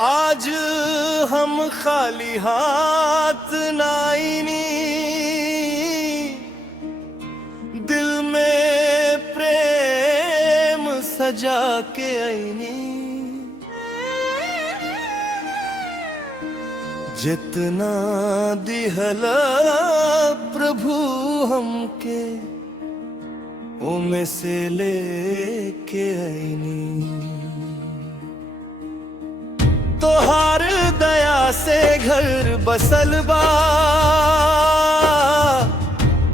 आज हम खाली हाथ नाइनी, दिल में प्रेम सजा के आईनी। जितना दिहला प्रभु हमके उमे से लेके आईनी। तोहार दया से घर बसल बा,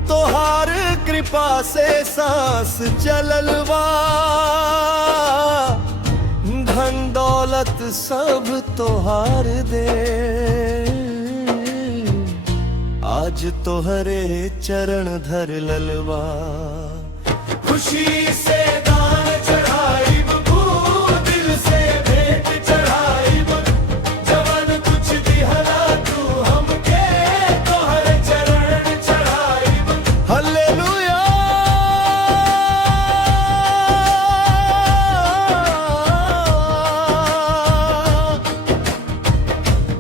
तोहार कृपा से सांस चलल बा। धन दौलत सब तोहार दे, आज तोहरे चरण धर ललवा। खुशी से दान चढ़ाई, दिल से भेंट चढ़ाई। जवन कुछ दिहला तू हमके, तोहरे चरण चढ़ाई। Hallelujah,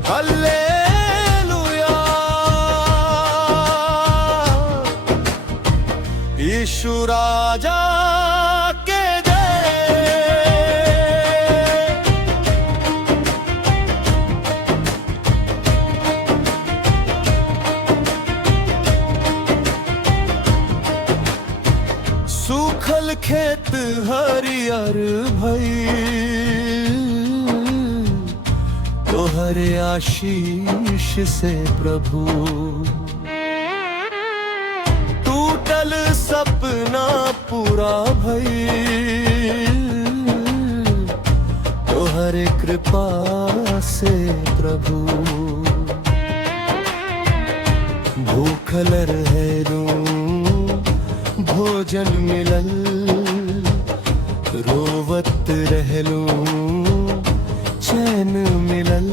hallelujah. यीशु राजा के जय। सूखल खेत हरियर भइल, तोहरे आशीष से प्रभु। टूटल सपना पूरा भइल, तोहरे कृपा से प्रभु। भूखल रहलू भोजन मिलल, रोवत रहलू चैन मिलल।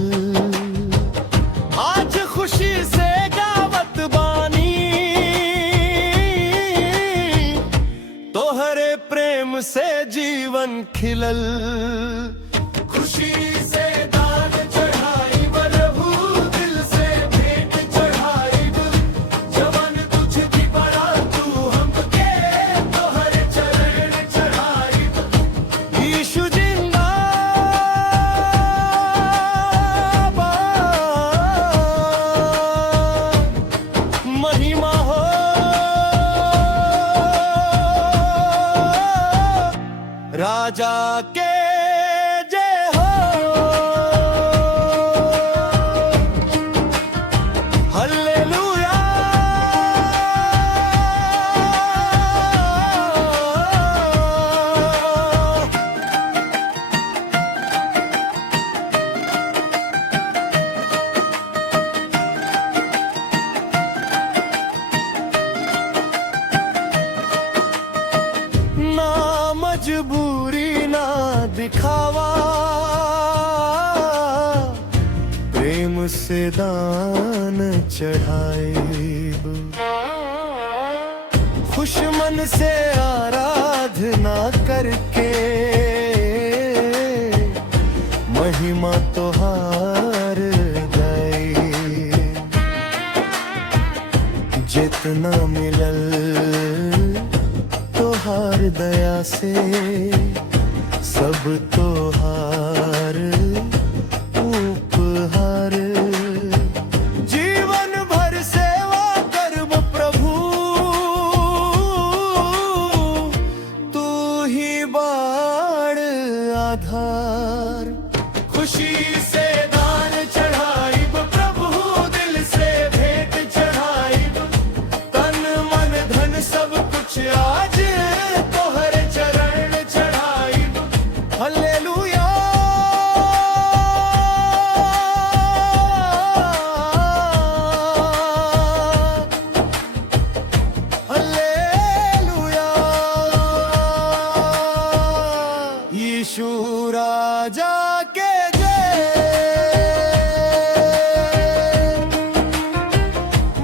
आज खुशी से गावत बानी, तोहरे प्रेम से जीवन खिलल। खुशी से दान चढ़ाई प्रभु, दिल से भेंट चढ़ाई। जवन कुछ भी बड़ा तू हमके, तोहरे चरण चढ़ाई। यीशु जिंदा महिमा हो, राजा के जय हो। हालेलुया, ना मजबूरी ना दिखावा, प्रेम से दान चढ़ाई। खुश मन से आराधना करके, महिमा तोहार गाई। जितना मिलल तोहार दया से, सब तोहार उपहार। जीवन भर सेवा करब प्रभु, तू ही बाड़ आधार। खुशी से दान चढ़ाई प्रभु, दिल से भेंट चढ़ाई। तन मन धन सब कुछ आज तोहरे चरण चढ़ाई। Hallelujah, hallelujah. यीशु राजा के जय।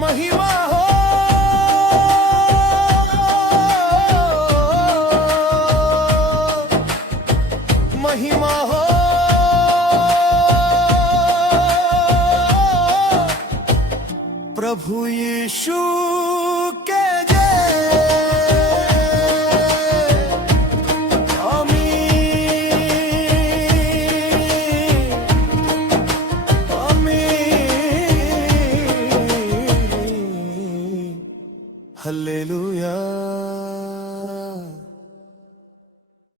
महिमा हो, महिमा हो। प्रभु यीशु